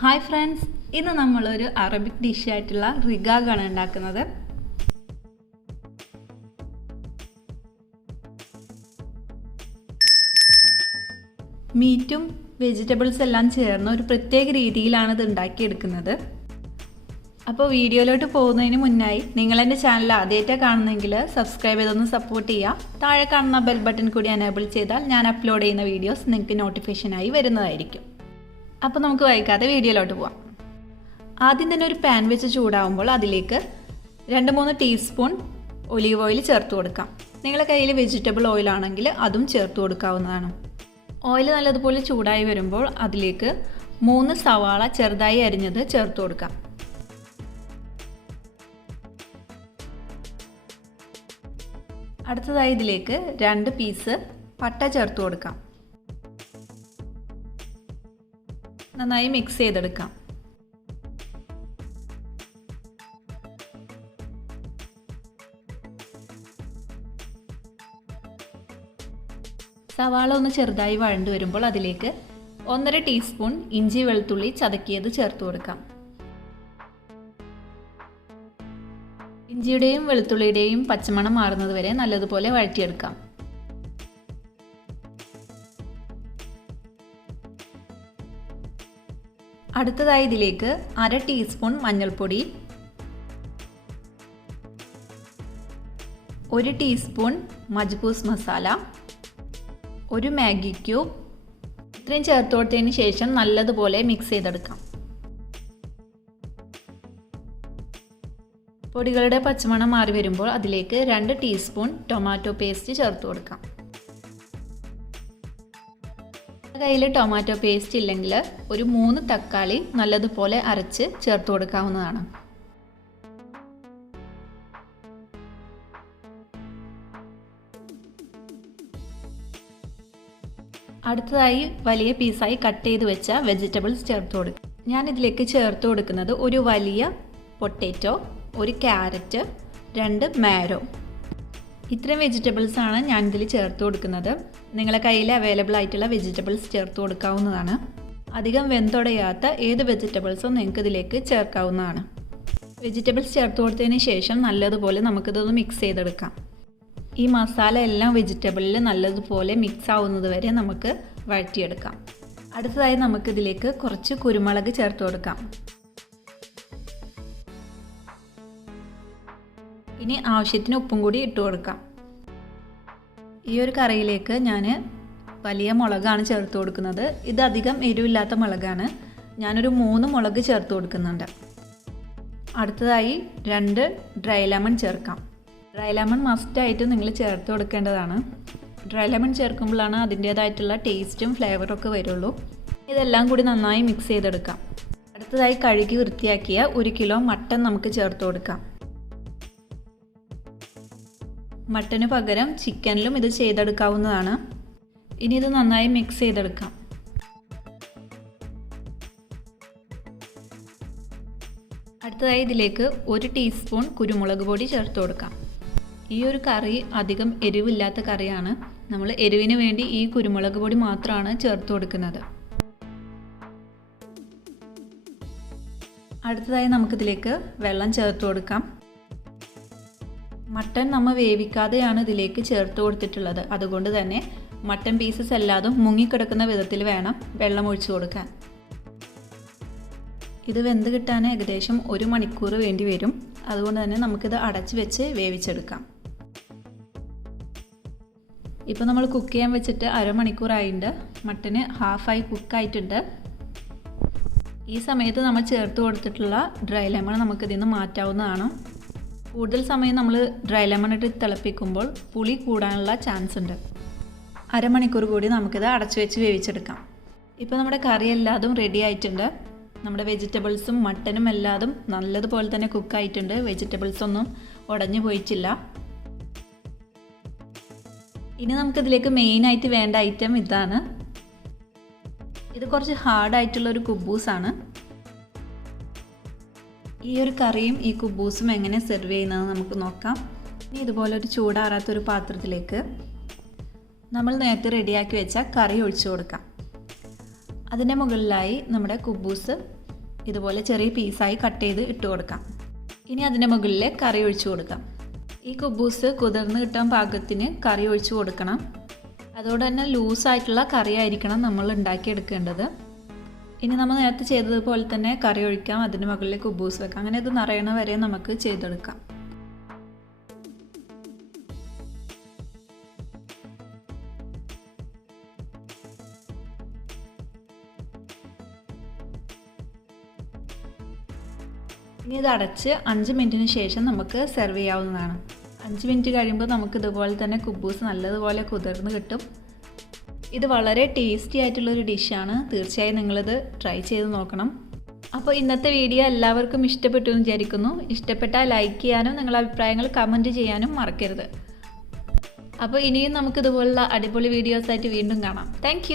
Hi friends, ഇന്ന് നമ്മളൊരു Arabic ഡിഷായിട്ടുള്ള റിഗാഗാണ് ഉണ്ടാക്കുന്നത്. മീറ്റും വെജിറ്റബിൾസ് എല്ലാം ചേർന്ന് ഒരു പ്രത്യേക രീതിയിലാണ് ഇത് ഉണ്ടാക്കിയെടുക്കുന്നത്. അപ്പോൾ വീഡിയോയിലോട്ട് പോകുന്നതിന് മുന്നായി നിങ്ങൾ എൻ്റെ ചാനൽ ആദ്യമായിട്ടാണ് കാണുന്നതെങ്കിൽ സബ്സ്ക്രൈബ് ചെയ്തൊന്ന് സപ്പോർട്ട് ചെയ്യുക. താഴെ കാണുന്ന ബെൽ ബട്ടൺ കൂടി എനേബിൾ ചെയ്താൽ ഞാൻ അപ്ലോഡ് ചെയ്യുന്ന വീഡിയോസ് നിങ്ങൾക്ക് നോട്ടിഫിക്കേഷനായി വരുന്നതായിരിക്കും. അപ്പോൾ നമുക്ക് വൈകാതെ വീഡിയോയിലോട്ട് പോവാം. ആദ്യം തന്നെ ഒരു പാൻ വെച്ച് ചൂടാവുമ്പോൾ അതിലേക്ക് 2-3 ടീസ്പൂൺ ഒലീവ് ഓയിൽ ചേർത്ത് കൊടുക്കാം. നിങ്ങളുടെ കയ്യിൽ വെജിറ്റബിൾ ഓയിൽ ആണെങ്കിൽ അതും ചേർത്ത് കൊടുക്കാവുന്നതാണ്. ഓയിൽ നല്ലതുപോലെ ചൂടായി വരുമ്പോൾ അതിലേക്ക് 3 സവാള ചെറുതായി അരിഞ്ഞത് ചേർത്ത് കൊടുക്കാം. അടുത്തതായി ഇതിലേക്ക് 2 പീസ് പട്ട ചേർത്ത് കൊടുക്കാം. നന്നായി മിക്സ് ചെയ്തെടുക്കാം. സവാള ഒന്ന് ചെറുതായി വഴണ്ടു വരുമ്പോൾ അതിലേക്ക് 1.5 ടീസ്പൂൺ ഇഞ്ചി വെളുത്തുള്ളി ചതക്കിയത് ചേർത്ത് കൊടുക്കാം. ഇഞ്ചിയുടെയും വെളുത്തുള്ളിയുടെയും പച്ചമണം മാറുന്നത് വരെ നല്ലതുപോലെ വഴറ്റിയെടുക്കാം. അടുത്തതായി ഇതിലേക്ക് 1/2 ടീസ്പൂൺ മഞ്ഞൾപ്പൊടി, 1 teaspoon majboos masala, 1 Maggi cube ഇത്രയും ചേർത്ത് കൊടുത്തതിന് ശേഷം നല്ലതുപോലെ മിക്സ് ചെയ്തെടുക്കാം. പൊടികളുടെ പച്ചമണം മാറി വരുമ്പോൾ അതിലേക്ക് 2 ടീസ്പൂൺ ടൊമാറ്റോ പേസ്റ്റ് ചേർത്ത് കൊടുക്കാം. കയ്യിൽ ടൊമാറ്റോ പേസ്റ്റ് ഇല്ലെങ്കിൽ ഒരു 3 തക്കാളി നല്ലതുപോലെ അരച്ച് ചേർത്ത് കൊടുക്കാവുന്നതാണ്. അടുത്തതായി വലിയ പീസായി കട്ട് ചെയ്ത് വെച്ച വെജിറ്റബിൾസ് ചേർത്ത് കൊടുക്കുക. ഞാൻ ഇതിലേക്ക് ചേർത്ത് കൊടുക്കുന്നത് ഒരു വലിയ പൊട്ടാറ്റോ, 1 ക്യാരറ്റ്, 2 മാരോ. ഇത്രയും വെജിറ്റബിൾസാണ് ഞാൻ ഇതിൽ ചേർത്ത് കൊടുക്കുന്നത്. നിങ്ങളുടെ കയ്യിൽ അവൈലബിൾ ആയിട്ടുള്ള വെജിറ്റബിൾസ് ചേർത്ത് കൊടുക്കാവുന്നതാണ്. അധികം വെന്തുടയാത്ത ഏത് വെജിറ്റബിൾസും നിങ്ങൾക്ക് ഇതിലേക്ക് ചേർക്കാവുന്നതാണ്. വെജിറ്റബിൾസ് ചേർത്ത് കൊടുത്തതിന് ശേഷം നല്ലതുപോലെ നമുക്കിതൊന്ന് മിക്സ് ചെയ്തെടുക്കാം. ഈ മസാല എല്ലാം വെജിറ്റബിളിൽ നല്ലതുപോലെ മിക്സ് ആവുന്നത് വരെ നമുക്ക് വഴറ്റിയെടുക്കാം. അടുത്തതായി നമുക്കിതിലേക്ക് കുറച്ച് കുരുമുളക് ചേർത്ത് കൊടുക്കാം. ഇനി ആവശ്യത്തിന് ഉപ്പും കൂടി ഇട്ട് കൊടുക്കാം. ഈ ഒരു കറിയിലേക്ക് ഞാൻ വലിയ മുളകാണ് ചേർത്ത് കൊടുക്കുന്നത്. ഇത് അധികം എരിവില്ലാത്ത മുളകാണ്. ഞാനൊരു 3 മുളക് ചേർത്ത് കൊടുക്കുന്നുണ്ട്. അടുത്തതായി 2 ഡ്രൈ ലെമൺ ചേർക്കാം. ഡ്രൈ ലെമൺ മസ്റ്റായിട്ട് നിങ്ങൾ ചേർത്ത് കൊടുക്കേണ്ടതാണ്. ഡ്രൈ ലെമൺ ചേർക്കുമ്പോഴാണ് അതിൻ്റേതായിട്ടുള്ള ടേസ്റ്റും ഫ്ലേവറും ഒക്കെ വരുള്ളൂ. ഇതെല്ലാം കൂടി നന്നായി മിക്സ് ചെയ്തെടുക്കാം. അടുത്തതായി കഴുകി വൃത്തിയാക്കിയ 1 കിലോ മട്ടൺ നമുക്ക് ചേർത്ത് കൊടുക്കാം. മട്ടന് പകരം ചിക്കനിലും ഇത് ചെയ്തെടുക്കാവുന്നതാണ്. ഇനി ഇത് നന്നായി മിക്സ് ചെയ്തെടുക്കാം. അടുത്തതായി ഇതിലേക്ക് 1 ടീസ്പൂൺ കുരുമുളക് പൊടി ചേർത്ത് കൊടുക്കാം. ഈ ഒരു കറി അധികം എരിവില്ലാത്ത കറിയാണ്. നമ്മൾ എരിവിന് വേണ്ടി ഈ കുരുമുളക് പൊടി മാത്രമാണ് ചേർത്ത് കൊടുക്കുന്നത്. അടുത്തതായി നമുക്കിതിലേക്ക് വെള്ളം ചേർത്ത് കൊടുക്കാം. മട്ടൺ നമ്മൾ വേവിക്കാതെയാണ് ഇതിലേക്ക് ചേർത്ത് കൊടുത്തിട്ടുള്ളത്. അതുകൊണ്ട് തന്നെ മട്ടൺ പീസസ് എല്ലാതും മുങ്ങിക്കിടക്കുന്ന വിധത്തിൽ വേണം വെള്ളം ഒഴിച്ചു കൊടുക്കാൻ. ഇത് വെന്ത് കിട്ടാൻ ഏകദേശം 1 മണിക്കൂർ വേണ്ടി വരും. അതുകൊണ്ട് തന്നെ നമുക്കിത് അടച്ച് വെച്ച് വേവിച്ചെടുക്കാം. ഇപ്പോൾ നമ്മൾ കുക്ക് ചെയ്യാൻ വെച്ചിട്ട് അരമണിക്കൂറായിട്ടുണ്ട്. മട്ടന് ഹാഫായി കുക്കായിട്ടുണ്ട്. ഈ സമയത്ത് നമ്മൾ ചേർത്ത് കൊടുത്തിട്ടുള്ള ഡ്രൈ ലെമൺ നമുക്കിതിൽ നിന്ന് മാറ്റാവുന്നതാണ്. കൂടുതൽ സമയം നമ്മൾ ഡ്രൈ ലെമൺ ഇട്ട് തിളപ്പിക്കുമ്പോൾ പുളി കൂടാനുള്ള ചാൻസ് ഉണ്ട്. അരമണിക്കൂർ കൂടി നമുക്കിത് അടച്ചു വെച്ച് വേവിച്ചെടുക്കാം. ഇപ്പോൾ നമ്മുടെ കറി എല്ലാതും റെഡി ആയിട്ടുണ്ട്. നമ്മുടെ വെജിറ്റബിൾസും മട്ടനും എല്ലാതും നല്ലതുപോലെ തന്നെ കുക്കായിട്ടുണ്ട്. വെജിറ്റബിൾസൊന്നും ഉടഞ്ഞു പോയിട്ടില്ല. ഇനി നമുക്കിതിലേക്ക് മെയിനായിട്ട് വേണ്ട ഐറ്റം ഇതാണ്. ഇത് കുറച്ച് ഹാർഡായിട്ടുള്ളൊരു കുബൂസാണ്. ഈ ഒരു കറിയും ഈ കുബൂസും എങ്ങനെ സെർവ് ചെയ്യുന്നതെന്ന് നമുക്ക് നോക്കാം. ഇനി ഇതുപോലെ ഒരു ചൂടാറാത്തൊരു പാത്രത്തിലേക്ക് നമ്മൾ നേരത്തെ റെഡിയാക്കി വെച്ച കറി ഒഴിച്ചു കൊടുക്കാം. അതിൻ്റെ മുകളിലായി നമ്മുടെ കുബൂസ് ഇതുപോലെ ചെറിയ പീസായി കട്ട് ചെയ്ത് ഇട്ട് കൊടുക്കാം. ഇനി അതിൻ്റെ മുകളിൽ കറി ഒഴിച്ചു കൊടുക്കാം. ഈ കുബൂസ് കുതിർന്ന് കിട്ടാൻ പാകത്തിന് കറി ഒഴിച്ചു കൊടുക്കണം. അതോടെ തന്നെ ലൂസായിട്ടുള്ള കറി ആയിരിക്കണം നമ്മൾ ഉണ്ടാക്കിയെടുക്കേണ്ടത്. ഇനി നമ്മൾ നേരത്തെ ചെയ്തതുപോലെ തന്നെ കറി ഒഴിക്കാം, അതിന് മുകളിൽ കുബൂസ് വെക്കാം. അങ്ങനെ ഇത് നിറയണ വരെ നമുക്ക് ചെയ്തെടുക്കാം. ഇനി ഇത് അടച്ച് 5 മിനിറ്റിന് ശേഷം നമുക്ക് സെർവ് ചെയ്യാവുന്നതാണ്. 5 മിനിറ്റ് കഴിയുമ്പോൾ നമുക്ക് ഇതുപോലെ തന്നെ കുബൂസ് നല്ലതുപോലെ കുതിർന്ന് കിട്ടും. ഇത് വളരെ ടേസ്റ്റി ആയിട്ടുള്ളൊരു ഡിഷാണ്. തീർച്ചയായും നിങ്ങളിത് ട്രൈ ചെയ്ത് നോക്കണം. അപ്പോൾ ഇന്നത്തെ വീഡിയോ എല്ലാവർക്കും ഇഷ്ടപ്പെട്ടു എന്ന് വിചാരിക്കുന്നു. ഇഷ്ടപ്പെട്ടാൽ ലൈക്ക് ചെയ്യാനും നിങ്ങളുടെ അഭിപ്രായങ്ങൾ കമൻറ്റ് ചെയ്യാനും മറക്കരുത്. അപ്പോൾ ഇനിയും നമുക്കിതുപോലുള്ള അടിപൊളി വീഡിയോസായിട്ട് വീണ്ടും കാണാം. താങ്ക്